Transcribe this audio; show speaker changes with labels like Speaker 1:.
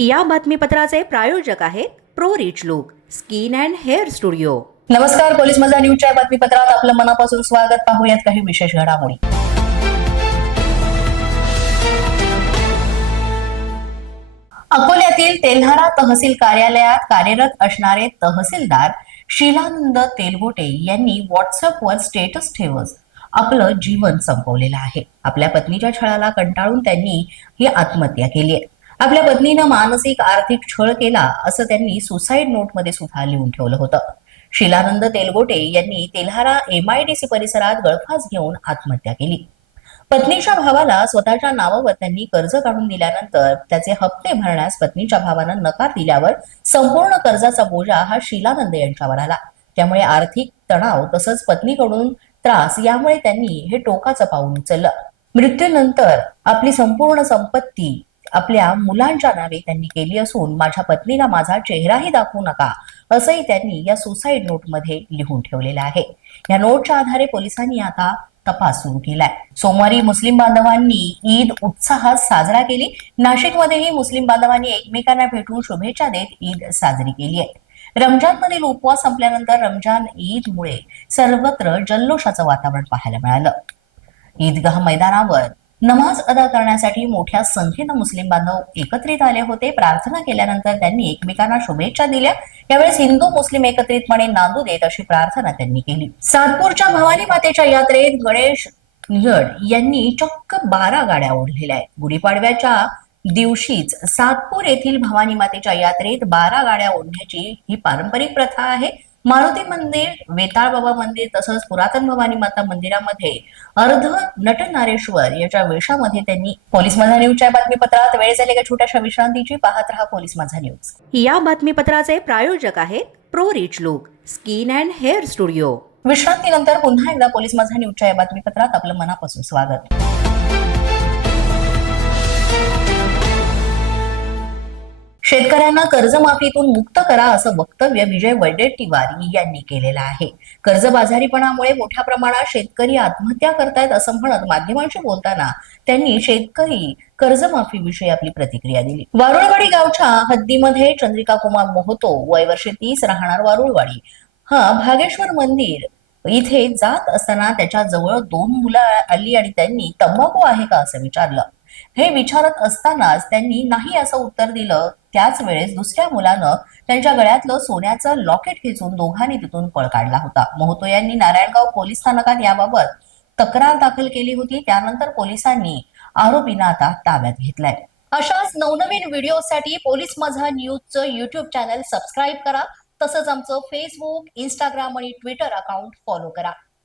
Speaker 1: या बातमीपत्राचे प्रायोजक आहेत pro rich look skin and hair studio.
Speaker 2: नमस्कार पोलीस मजा न्यूजच्या बातमीपत्रात आपलं मनापासून स्वागत. पाहूयात काही विशेष घडामोडी. अकोल्यातील तेल्हारा तहसील कार्यालयात कार्यरत असणारे तहसीलदार शिलानंद तेलगोटे यांनी व्हॉट्सअपवर स्टेटस ठेवत आपलं जीवन संपवलेलं आहे. आपल्या पत्नीच्या छळाला कंटाळून त्यांनी ही आत्महत्या केली आहे. आपल्या पत्नीनं मानसिक आर्थिक छळ केला असं त्यांनी सुसाईड नोटमध्ये सुद्धा लिहून ठेवलं होतं. शिलानंद तेलगोटे यांनी तेल्हारा एमआयडीसी परिसरात गळफास घेऊन आत्महत्या केली. पत्नीच्या भावाला स्वतःच्या नावावर त्यांनी कर्ज काढून दिल्यानंतर त्याचे हप्ते भरण्यास पत्नीच्या भावानं नकार दिल्यावर संपूर्ण कर्जाचा बोजा हा शिलानंद यांच्यावर आला. त्यामुळे आर्थिक तणाव तसंच पत्नीकडून त्रास यामुळे त्यांनी हे टोकाचं पाऊल उचललं. मृत्यूनंतर आपली संपूर्ण संपत्ती आपल्या मुलांच्या नावे त्यांनी केली असून माझ्या पत्नीला माझा चेहराही दाखवू नका असंही त्यांनी या सुसाईड नोटमध्ये लिहून ठेवलेलं आहे. या नोटच्या आधारे पोलिसांनी आता तपास सुरू केलाय. सोमवारी मुस्लिम बांधवांनी ईद उत्साहात साजरा केली. नाशिकमध्येही मुस्लिम बांधवांनी एकमेकांना भेटून शुभेच्छा देत ईद साजरी केली आहे. रमजान मधील उपवास संपल्यानंतर रमजान ईदमुळे सर्वत्र जल्लोषाचं वातावरण पाहायला मिळालं. ईदगाह मैदानावर नमाज अदा करण्यासाठी मोठ्या संख्येनं मुस्लिम बांधव एकत्रित आले होते. प्रार्थना केल्यानंतर त्यांनी एकमेकांना शुभेच्छा दिल्या. यावेळेस हिंदू मुस्लिम एकत्रितपणे नांदू देत अशी प्रार्थना त्यांनी केली. सातपूरच्या भवानी मातेच्या यात्रेत गणेश निहड यांनी चक्क बारा गाड्या ओढलेल्या आहेत. गुढीपाडव्याच्या दिवशीच सातपूर येथील भवानी मातेच्या यात्रेत बारा गाड्या ओढण्याची ही पारंपरिक प्रथा आहे. मारुती मंदिर वेताळ बाबा मंदिर तसंच पुरातन भवानी माता मंदिरामध्ये अर्ध नटनारेश्वर याच्या वेशामध्ये त्यांनी पोलीस माझा न्यूजच्या बातमीपत्रात वेळ झाली का छोट्याशा विश्रांतीची पाहत रहा पोलीस माझा न्यूज.
Speaker 1: या बातमीपत्राचे प्रायोजक आहेत pro rich look skin and hair studio.
Speaker 2: विश्रांतीनंतर पुन्हा एकदा पोलीस माझा न्यूजच्या या बातमीपत्रात आपलं मनापासून स्वागत. शेतकऱ्यांना कर्जमाफीतून मुक्त करा असं वक्तव्य विजय वडेट्टीवार यांनी केलेलं आहे. कर्जबाजारीपणामुळे मोठ्या प्रमाणात शेतकरी आत्महत्या करतायत असं म्हणत माध्यमांशी बोलताना त्यांनी शेतकरी कर्जमाफीविषयी आपली प्रतिक्रिया दिली. वारुळवाडी गावच्या हद्दीमध्ये चंद्रिका कुमार मोहतो वय वर्षे तीस राहणार वारुळवाडी. हा भागेश्वर मंदिर इथे जात असताना त्याच्याजवळ दोन मुलं आली आणि त्यांनी तंबाखू आहे का असं विचारलं. हे विचारत असतानाच त्यांनी नाही असं उत्तर दिलं. त्याच वेळेस दुसऱ्या मुलानं त्यांच्या गळ्यातलं सोन्याचं लॉकेट खेचून दोघांनी तिथून पळ काढला होता. मोहतो यांनी नारायणगाव पोलीस स्थानकात याबाबत तक्रार दाखल केली होती. त्यानंतर पोलिसांनी आरोपींना आता ताब्यात घेतलाय. अशाच नवनवीन व्हिडिओसाठी पोलीस माझा न्यूजचं युट्यूब चॅनल सबस्क्राईब करा. तसंच आमचं फेसबुक इंस्टाग्राम आणि ट्विटर अकाउंट फॉलो करा.